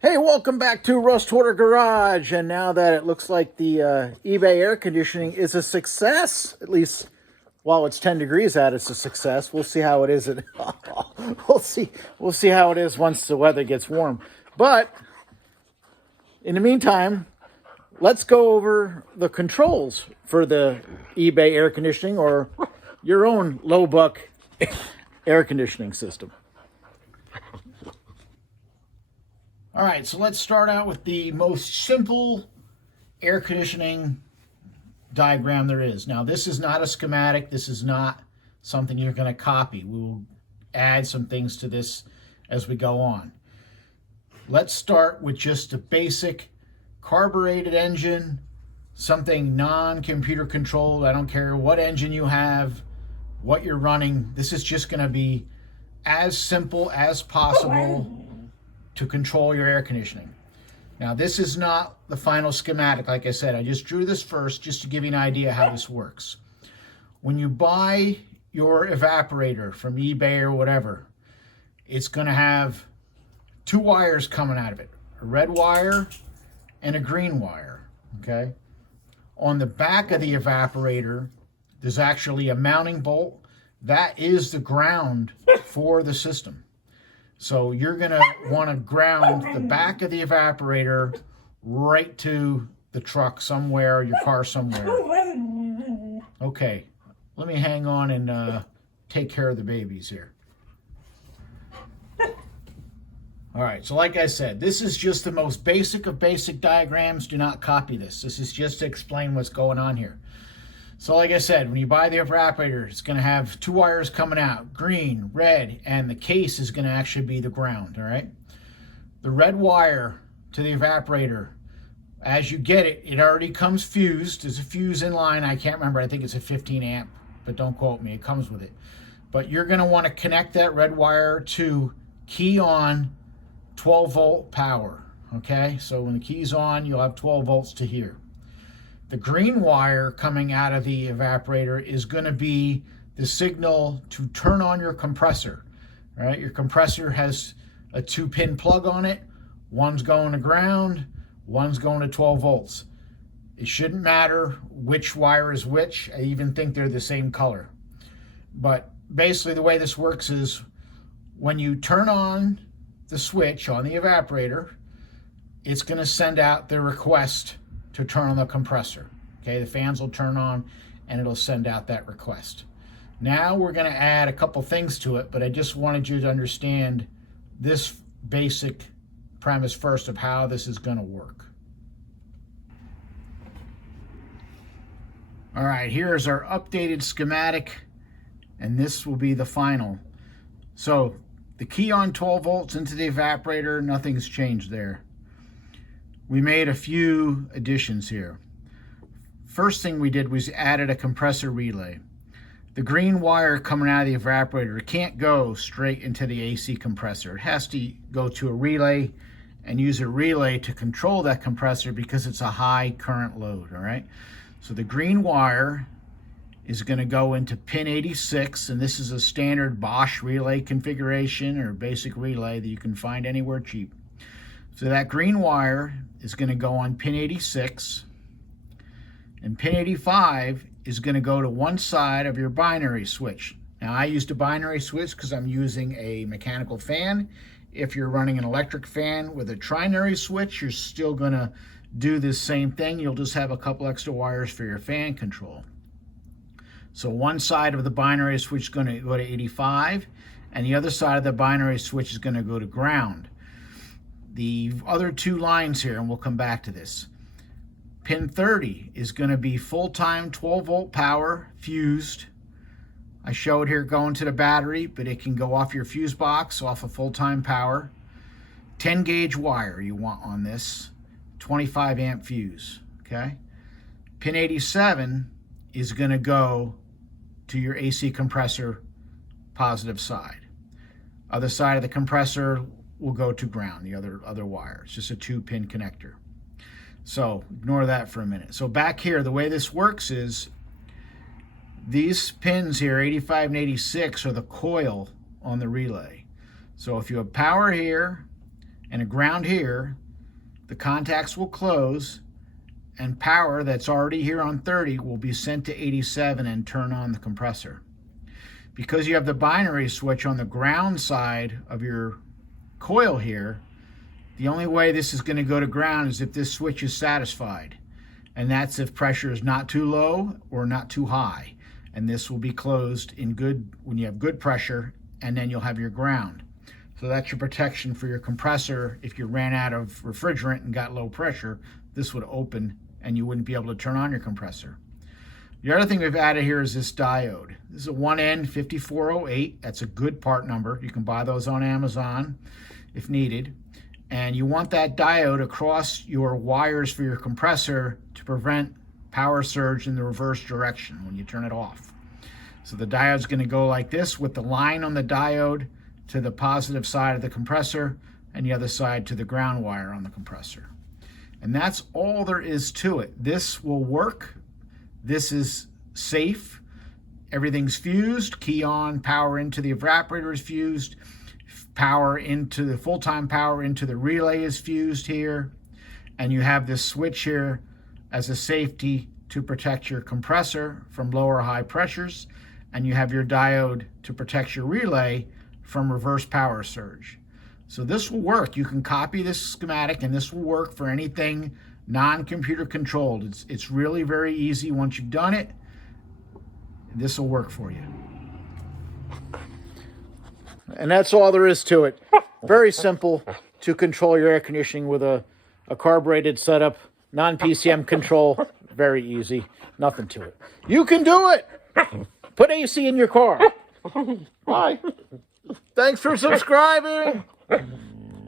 Hey, welcome back to Rust Water Garage. And now that it looks like the eBay air conditioning is a success, at least while it's 10 degrees out, it's a success. We'll see how it is. We'll see how it is once the weather gets warm. But in the meantime, let's go over the controls for the eBay air conditioning or your own low buck air conditioning system. All right, so let's start out with the most simple air conditioning diagram there is. Now, this is not a schematic. This is not something you're going to copy. We will add some things to this as we go on. Let's start with just a basic carbureted engine, something non-computer controlled. I don't care what engine you have, what you're running. This is just going to be as simple as possible to control your air conditioning. Now, this is not the final schematic. Like I said, I just drew this first just to give you an idea how this works. When you buy your evaporator from eBay or whatever, it's going to have two wires coming out of it, a red wire and a green wire, okay? On the back of the evaporator, there's actually a mounting bolt. That is the ground for the system. So you're going to want to ground the back of the evaporator right to the truck somewhere, your car somewhere. Okay, let me hang on and take care of the babies here. All right, so like I said, this is just the most basic of basic diagrams. Do not copy this. This is just to explain what's going on here. So like I said, when you buy the evaporator, it's going to have two wires coming out, green, red, and the case is going to actually be the ground, all right? The red wire to the evaporator, as you get it, it already comes fused. There's a fuse in line. I can't remember. I think it's a 15 amp, but don't quote me. It comes with it. But you're going to want to connect that red wire to key on 12 volt power, okay? So when the key's on, you'll have 12 volts to here. The green wire coming out of the evaporator is going to be the signal to turn on your compressor. All right, your compressor has a 2-pin plug on it. One's going to ground, one's going to 12 volts. It shouldn't matter which wire is which. I even think they're the same color. But basically the way this works is when you turn on the switch on the evaporator, it's going to send out the request to turn on the compressor. Okay, the fans will turn on and it'll send out that request. Now we're going to add a couple things to it, but I just wanted you to understand this basic premise first of how this is going to work. All right, here is our updated schematic, and this will be the final. So the key on 12 volts into the evaporator, nothing's changed there. We made a few additions here. First thing we did was added a compressor relay. The green wire coming out of the evaporator can't go straight into the AC compressor. It has to go to a relay and use a relay to control that compressor because it's a high current load, all right? So the green wire is going to go into pin 86, and this is a standard Bosch relay configuration or basic relay that you can find anywhere cheap. So that green wire is going to go on pin 86, and pin 85 is going to go to one side of your binary switch. Now, I used a binary switch because I'm using a mechanical fan. If you're running an electric fan with a trinary switch, you're still going to do this same thing. You'll just have a couple extra wires for your fan control. So one side of the binary switch is going to go to 85, and the other side of the binary switch is going to go to ground. The other two lines here, and we'll come back to this. Pin 30 is going to be full-time 12-volt power fused. I showed here going to the battery, but it can go off your fuse box, off of full-time power. 10-gauge wire you want on this, 25 amp fuse, okay? Pin 87 is going to go to your AC compressor positive side. Other side of the compressor will go to ground, the other wire. It's just a 2-pin connector. So ignore that for a minute. So back here, the way this works is these pins here, 85 and 86, are the coil on the relay. So if you have power here and a ground here, the contacts will close, and power that's already here on 30 will be sent to 87 and turn on the compressor. Because you have the binary switch on the ground side of your coil here, the only way this is going to go to ground is if this switch is satisfied. And that's if pressure is not too low or not too high. And this will be closed when you have good pressure, and then you'll have your ground. So that's your protection for your compressor. If you ran out of refrigerant and got low pressure, this would open and you wouldn't be able to turn on your compressor. The other thing we've added here is this diode. This is a 1N5408. That's a good part number. You can buy those on Amazon if needed. And you want that diode across your wires for your compressor to prevent power surge in the reverse direction when you turn it off. So the diode's going to go like this, with the line on the diode to the positive side of the compressor and the other side to the ground wire on the compressor. And that's all there is to it. This will work. This is safe. Everything's fused. Key on, power into the evaporator is fused. Power into the full-time power into the relay is fused here. And you have this switch here as a safety to protect your compressor from low or high pressures. And you have your diode to protect your relay from reverse power surge. So this will work. You can copy this schematic and this will work for anything non-computer controlled. It's really very easy. Once you've done it, this will work for you. And that's all there is to it. Very simple to control your air conditioning with a carbureted setup, non-PCM control. Very easy. Nothing to it. You can do it. Put AC in your car. Bye. Thanks for subscribing.